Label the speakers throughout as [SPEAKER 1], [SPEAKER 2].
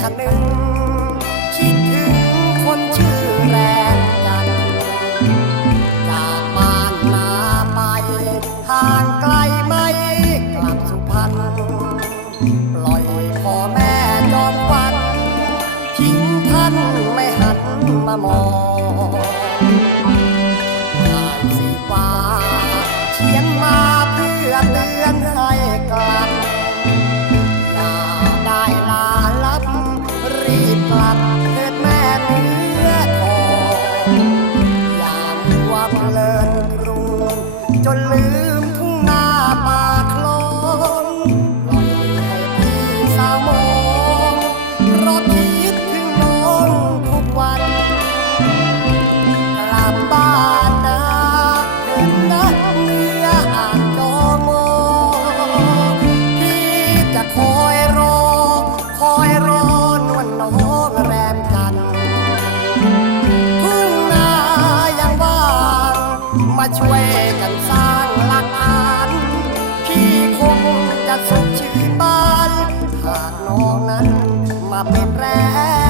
[SPEAKER 1] ชะนึงคิดถึงคนชื่อแรงจัน จากบ้านนาไปห่างไกลไม่กลับสุพรรณปล่อยพ่อแม่จอมวันทิ้งท่านไม่หันมามองลายสีฟ้าเขียนมาเพื่อเตือนห้ก รีบกลับเถิดแม่เนื้อทองอยามัวเพลินกรุงจนลืมทุ่งนาป่าคลองปล่อยให้พี่สาวมองเพราะคิ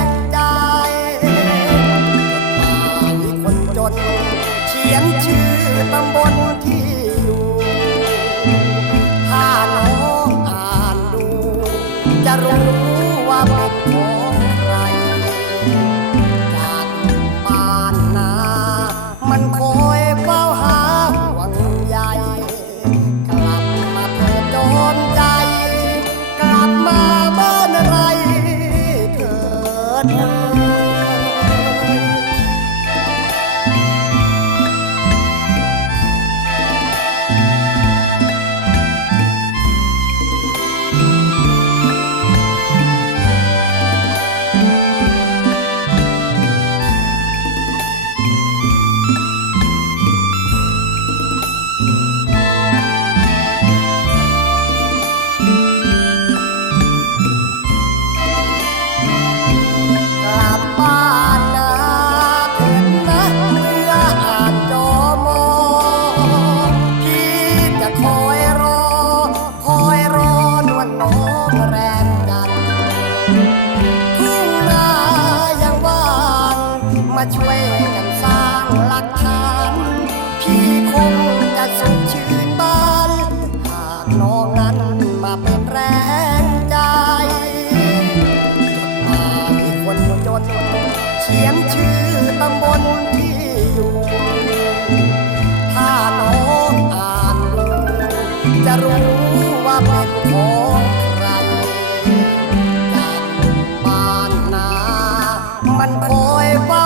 [SPEAKER 1] งใจมีคนจน เขียนชื่อตำบล ด เป็นแรงใจจดหมายคนจนเขียนชื่อตำบลที่อยู่ ถ้าน้องอ่านจะรู้ว่าเป็นของใครจากบ้านนา มันคอยเฝ้า